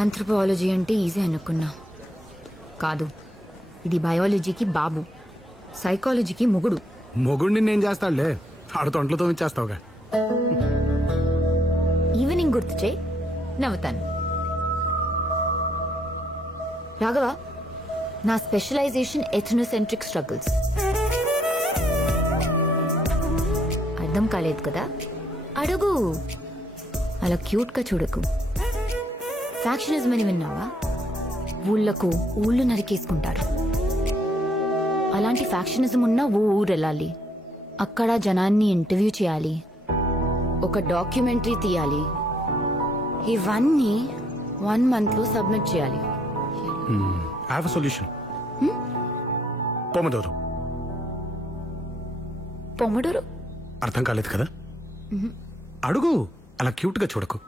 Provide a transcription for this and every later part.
Anthropology అంటే easy అనుకున్నా. కాదు, ఇది బయాలజీకి బాబు, సైకాలజీకి మొగుడు. మొగుడిని నేను చేస్తాడులే, ఆడుతో ఒంట్లతో ఇచ్చేస్తావుగా. ఈవినింగ్ గుర్తు చేయి, నవ్వుతాను. రాఘవ, నా స్పెషలైజేషన్ ఎథ్నోసెంట్రిక్ స్ట్రగుల్స్. అర్థం కాలేదు కదా? అడుగు. అలా క్యూట్ గా చూడకు. ఫ్యాక్షనిజం అని విన్నావా? ఊళ్ళకు ఊళ్ళు నరికేసుకుంటారు. అలాంటి ఫ్యాక్షనిజం ఉన్న ఊరు వెళ్ళాలి, అక్కడ జనాన్ని ఇంటర్వ్యూ చేయాలి, ఒక డాక్యుమెంటరీ తీయాలి. ఇవన్నీ 1 month లో సబ్మిట్ చేయాలి. I have a solution. Pomodoro. Pomodoro అర్థం కాలేదు కదా? అడుగు, అలా క్యూట్ గా చూడకు.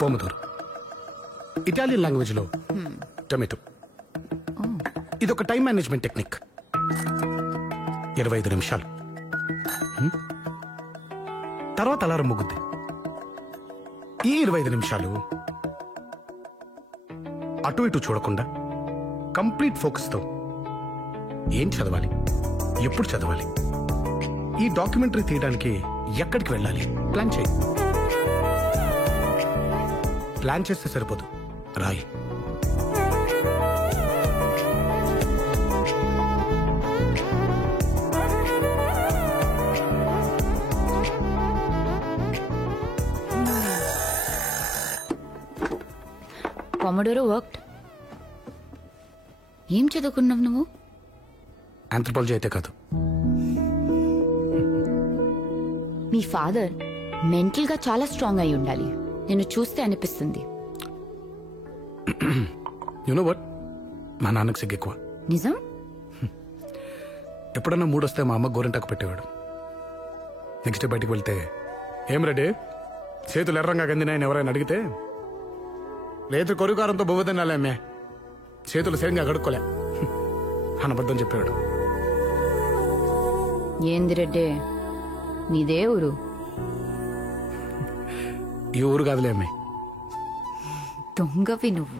పొమడోరో ఇటాలియన్ లాంగ్వేజ్ లో టొమాటో. ఇదొక టైం మేనేజ్మెంట్ టెక్నిక్. 25 నిమిషాలు తర్వాత అలారం ముగ్గుద్ది. ఈ 25 నిమిషాలు అటు ఇటు చూడకుండా కంప్లీట్ ఫోకస్ తో ఏం చదవాలి, ఎప్పుడు చదవాలి, ఈ డాక్యుమెంటరీ తీయడానికి ఎక్కడికి వెళ్ళాలి ప్లాన్ చేయి. ప్లాన్ చేస్తే సరిపోదు, రాయి. Pomodoro worked. ఏం చదువుకున్నావు నువ్వు? ఆంథ్రోపాలజీ అయితే కాదు. మీ ఫాదర్ మెంటల్ గా చాలా స్ట్రాంగ్ అయి ఉండాలి, నేను చూస్తే అనిపిస్తుంది. యు నో వాట్, మా నాన్నకు సిగ్గు ఎక్కువ. నిజం? ఎప్పుడన్నా మూడొస్తే మా అమ్మ గోరింటాకు పెట్టేవాడు. నెక్స్ట్ డే బయటికి వెళ్తే, ఏం రెడీ చేతులు ఎర్రంగా గందినాయని ఎవరైనా అడిగితే, లేదు కొరుకారంతో బొవ్వదనాలే అమ్మే, చేతులు సరిగ్గా గడుక్కోలే అని అబద్ధం చెప్పేవాడు. ఏంది రెడ్డి, మీదే ఊరు? ఈ ఊరు కాదులే అమ్మే. దొంగవి నువ్వు,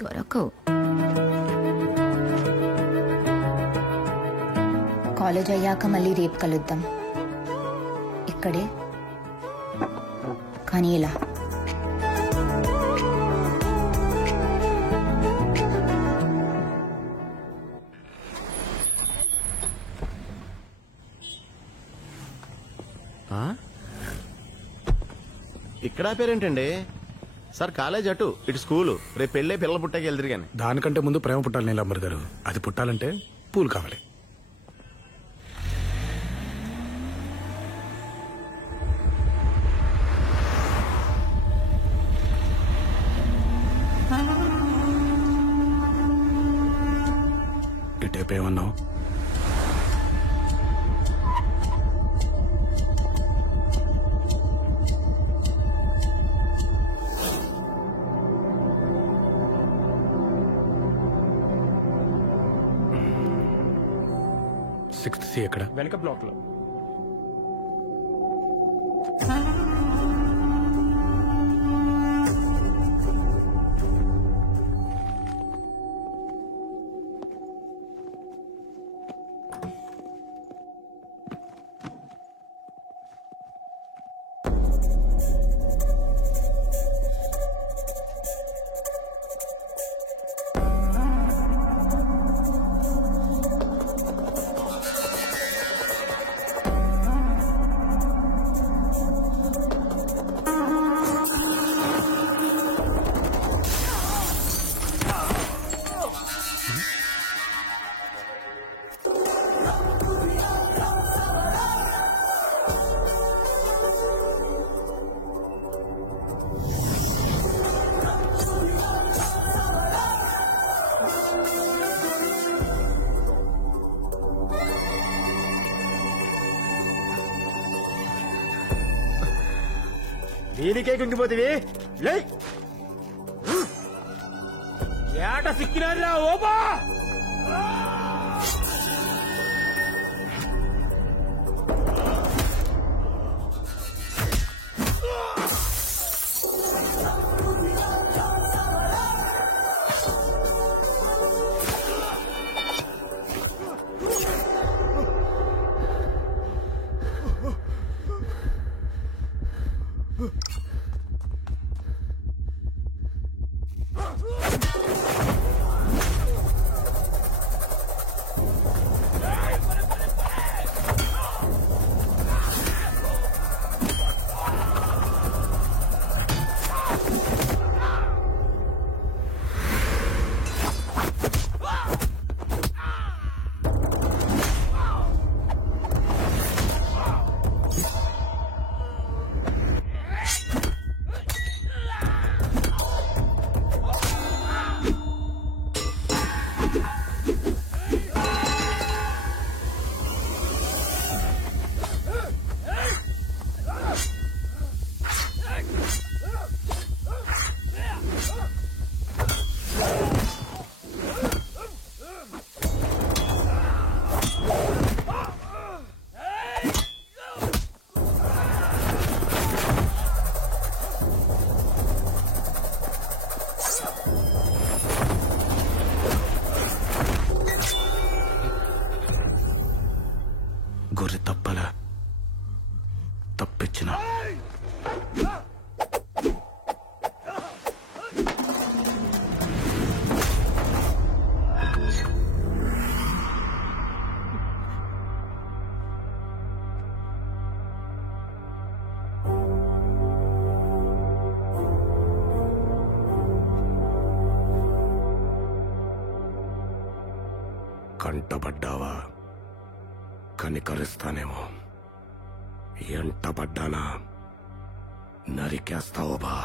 దొరకవు. కాలేజ్ అయ్యాక మళ్ళీ రేపు కలుద్దాం, ఇక్కడే. కానీ ఇలా ఇక్కడ పేరేంటండి సార్? కాలేజ్ అటు, ఇటు స్కూలు. రేపు పెళ్ళే పిల్లలు పుట్టాకి వెళ్తారు కానీ. దానికంటే ముందు ప్రేమ పుట్టాలి నీలమ్మర్ గారు. అది పుట్టాలంటే పూలు కావాలి. ఇటేపు ఏమన్నావు? సిక్స్త్ సి ఎక్కడ? వెనక బ్లాక్ లో. దీనికే కుంగిపోతుంది. ఏట సిక్కినారా ఓబా? గొర్రె తప్పలా తప్పించిన కంటపడ్డావా కనికరిస్తానేమో ఎంటపడ్డానా నరికేస్తావో బా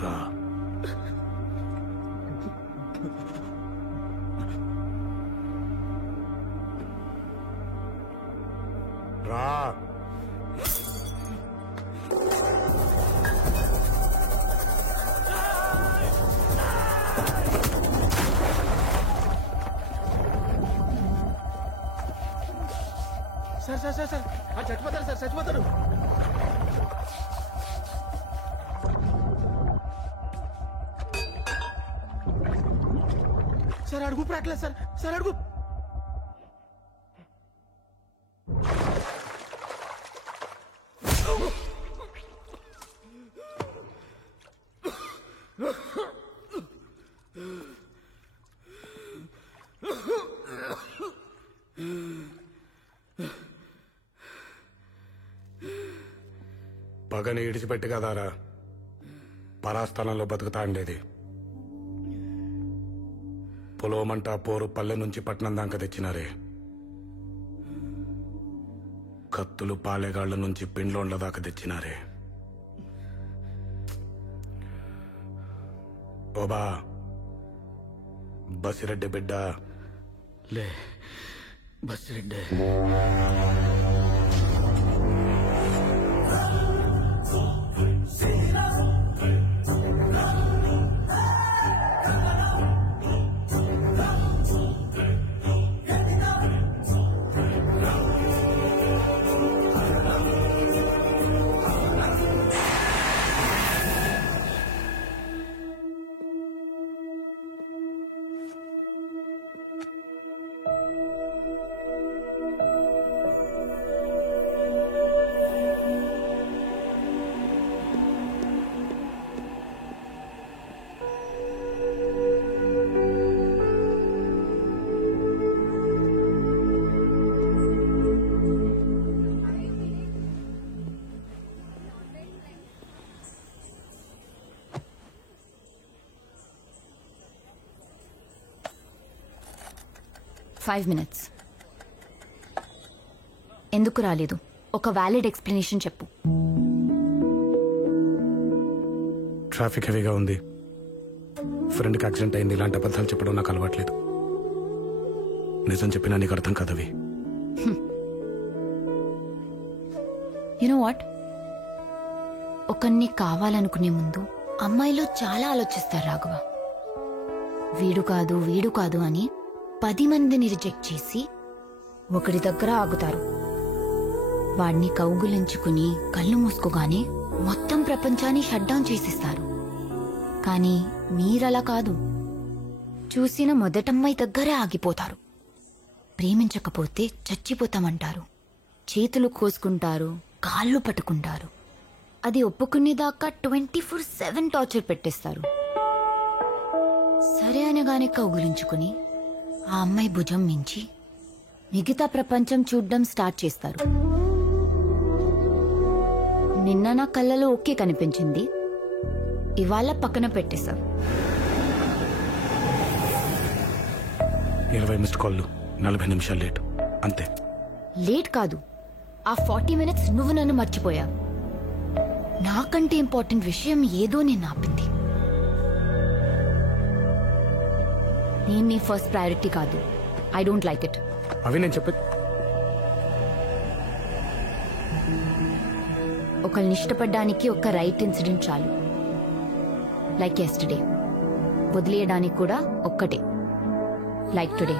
రా రా సార్ సార్ సార్ సార్ చచ్చిపోతారు సార్ చచ్చిపోతారు. సార్ అడుగు రావట్లేదు సార్. సార్ అడుగు. పగని ఇడిచిపెట్టి కదారా పరాస్థానంలో బతుకుతా ఉండేది. పొలవమంట పోరు పల్లె నుంచి పట్నం దాకా తెచ్చినారే. కత్తులు పాలెగాళ్ల నుంచి పిండ్లోండ్ల దాకా తెచ్చినారే. ఓబా బసిరెడ్డి బిడ్డ లే బసిరెడ్డి. Five minutes. ఎందుకు రాలేదు? ఒక వ్యాలిడ్ ఎక్స్ప్లెనేషన్ చెప్పు. ట్రాఫిక్ హెవీగా ఉంది, ఫ్రెండ్కి యాక్సిడెంట్ అయింది. ఇలాంటి అబద్ధాలు చెప్పడం నాకు అలవాట్లేదు. నిజం చెప్పినా నీకు అర్థం కాదవి. యునో వాట్, ఒకరిని కావాలనుకునే ముందు అమ్మాయిలు చాలా ఆలోచిస్తారు రాఘవ. వీడు కాదు అని 10 మందిని రిజెక్ట్ చేసి ఒకడి దగ్గర ఆగుతారు. వాడిని కౌగులించుకుని కళ్ళు మూసుకోగానే మొత్తం ప్రపంచాన్ని షట్ డౌన్ చేసిస్తారు. కానీ మీరలా కాదు. చూసిన మొదటమ్మాయి దగ్గరే ఆగిపోతారు. ప్రేమించకపోతే చచ్చిపోతామంటారు. చేతులు కోసుకుంటారు, కాళ్ళు పట్టుకుంటారు. అది ఒప్పుకునేదాకా 24/7 టార్చర్ పెట్టేస్తారు. సరే అనగానే కౌగులించుకుని ఆ అమ్మాయి భుజం మించి మిగతా ప్రపంచం చూడ్డం స్టార్ట్ చేస్తారు. నిన్న నా కళ్ళలో ఓకే కనిపించింది, ఇవాళ పక్కన పెట్టేశారు. 20 మిస్డ్ కాళ్ళు, 40 నిమిషాలు లేట్, అంతే. లేట్ కాదు, ఆ 40 minutes నువ్వు నన్ను మర్చిపోయావు. నాకంటే ఇంపార్టెంట్ విషయం ఏదో నేను ఆపింది. నేను నీ ఫస్ట్ ప్రయారిటీ కాదు. I don't like it. అవి నేను చెప్పే ఒకళ్ళని ఇష్టపడ్డానికి ఒక రైట్ ఇన్సిడెంట్ చాలు. Like yesterday. వదిలేయడానికి కూడా ఒక్కటే, లైక్ టుడే.